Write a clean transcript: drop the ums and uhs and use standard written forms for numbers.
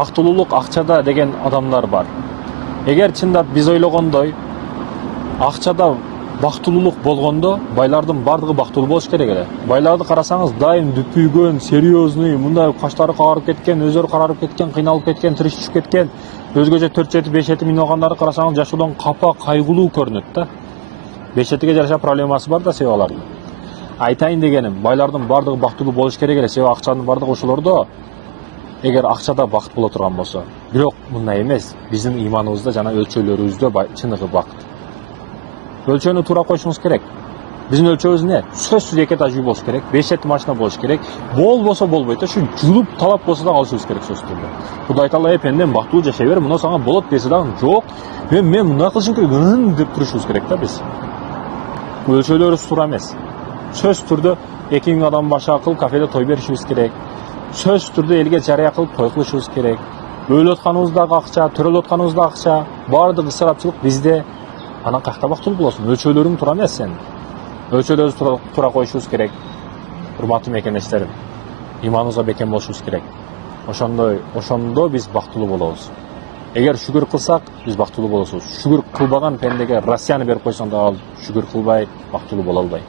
бактылуулук акчада деген адамдар бар. Эгер чындап биз ойлогондой акчада бактылуулук болгондо байлардын бардыгы бактылуу болуш керек эле. Байларды карасаңыз дайым дүпүйгөн, серьезный, мындай каштары кагарып кеткен, өздөрү карарып кеткен, кыйналып кеткен, тириш түшүп кеткен, өзгөчө 4-5 миң алгандарды карасаңыз жашоодон капа, кайгылуу көрүнөт да. 5 жараша проблемасы бар да себеп алардын. Айтайын дегеним, байлардын бардыгы бактылуу болуш керек эле, себеп акчанын бардыгы ошолордо. Эгер акчада бакыт боло турган болсо, бирок мындай эмес. Биздин ыйманыбызда жана өлчөлөрүбүздө чыныгы бакыт. Өлчөнү туура коюшуңуз керек. Биздин өлчөбүз эмне? Сөзсүз 2 этаж үй болуш керек, 5 машина болуш керек. Болбосо болбойт, ушу жулуп талап болсо да алышыбыз керек сөзсүз түрдө. Кудай Таала эпенден бактылуу жашай бер, мына сага болот десе дагы жок. Мен мындай кылышым керек, деп турушубуз керек да биз. Өлчөлөрүбүз туура эмес. Сөзсүз түрдө 2000 адам баша кылып кафеде той беришибиз керек. Сөзсүз түрдө элге жарыя кылып той кылышыбыз керек. Өлүп атканыбыздагы акча, төрөлүп атканыбыздагы акча, бардыгы ысырапчылык бизде. Анан кайда бактылуу болосуң? Өлчөлөрүң туура эмес сен. Өлчөлөрүбүздү туура коюшубуз керек. Урматтуу мекендештерим, ыйманыбызга бекем болушубуз керек. Ошондо биз бактылуу болобуз. Эгер шүгүр кылсак, биз бактылуу болосуз. Шүгүр кылбаган пендеге Россияны берип койсоң да ал шүгүр кылбай, бактылуу боло албайт.